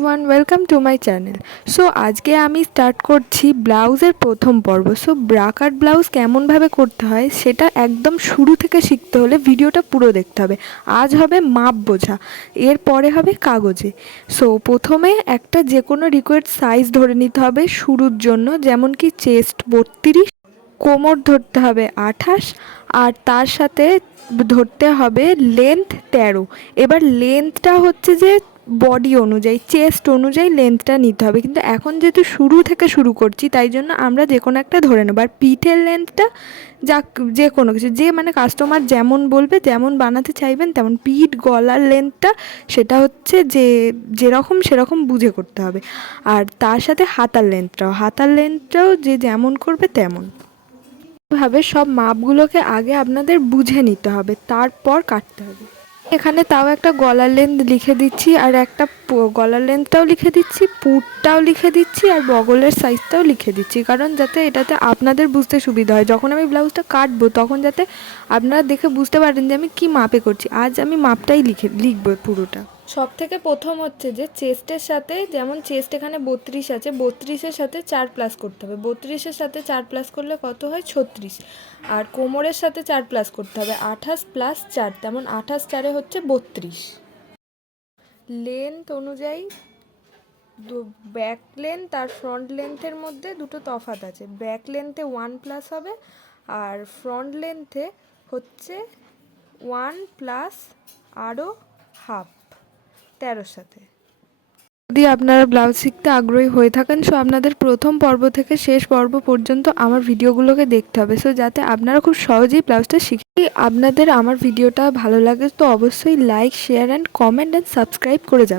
Everyone, welcome to my channel. So আজকে আমি start করছি ব্লাউজের প্রথম পর্ব। সো ব্রা কাট ব্লাউজ কেমনভাবে করতে হয় সেটা একদম শুরু থেকে শিখতে হলে ভিডিওটা পুরো দেখতে হবে। আজ হবে মাপ বোঝা, এরপরে হবে কাগজে। সো প্রথমে একটা যে কোনো রিকোয়ার্ড সাইজ ধরে নিতে হবে শুরুর জন্য, যেমন কি চেস্ট 32, কোমর ধরতে হবে 28, আর তার সাথে ধরতে হবে লেন্থ 13। এবার লেন্থটা হচ্ছে যে বডি অনুযায়ী, চেস্ট অনুযায়ী লেন্থটা নিতে হবে, কিন্তু এখন যেহেতু শুরু থেকে শুরু করছি তাই জন্য আমরা যে কোনো একটা ধরে নেব। আর পিঠের লেন্থটা যা যে কোনো কিছু, যে মানে কাস্টমার যেমন বলবে, যেমন বানাতে চাইবেন তেমন। পিঠ গলার লেন্থটা সেটা হচ্ছে যে যেরকম সেরকম বুঝে করতে হবে। আর তার সাথে হাতার লেন্থটাও যে যেমন করবে তেমন ভাবে সব মাপগুলোকে আগে আপনাদের বুঝে নিতে হবে, তারপর কাটতে হবে। এখানে তাও একটা গলার লেন্থ লিখে দিচ্ছি, আর একটা গলার লেন্থটাও লিখে দিচ্ছি, পুটটাও লিখে দিচ্ছি, আর বগলের সাইজটাও লিখে দিচ্ছি, কারণ যাতে এটাতে আপনাদের বুঝতে সুবিধা হয়। যখন আমি ব্লাউজটা কাটবো তখন যাতে আপনারা দেখে বুঝতে পারেন যে আমি কি মাপে করছি। আজ আমি মাপটাই লিখবো পুরোটা। সব থেকে প্রথম হচ্ছে যে চেস্টের সাথে, যেমন চেস্ট এখানে 32 আছে, 32-এর সাথে 4 প্লাস করতে হবে। 32-এর সাথে 4 প্লাস করলে কত হয়? 36। আর কোমরের সাথে 4 প্লাস করতে হবে, 28 প্লাস 4, তেমন 28 4-এ হচ্ছে 32। লেন্থ অনুযায়ী ব্যাক লেন্থ আর ফ্রন্ট লেন্থের মধ্যে দুটো তফাৎ আছে। ব্যাক লেন্থে 1 প্লাস হবে, আর ফ্রন্ট লেন্থে হচ্ছে 1 প্লাস আরও হাফ, 13-র সাথে। যদি আপনারা ব্লাউজ শিখতে আগ্রহী হয়ে থাকেন, সো আপনাদের প্রথম পর্ব থেকে শেষ পর্ব পর্যন্ত আমার ভিডিওগুলোকে দেখতে হবে, সো যাতে আপনারা খুব সহজেই ব্লাউজটা শিখে। আপনাদের আমার ভিডিওটা ভালো লাগে তো অবশ্যই like, share and comment and subscribe করে যাবেন।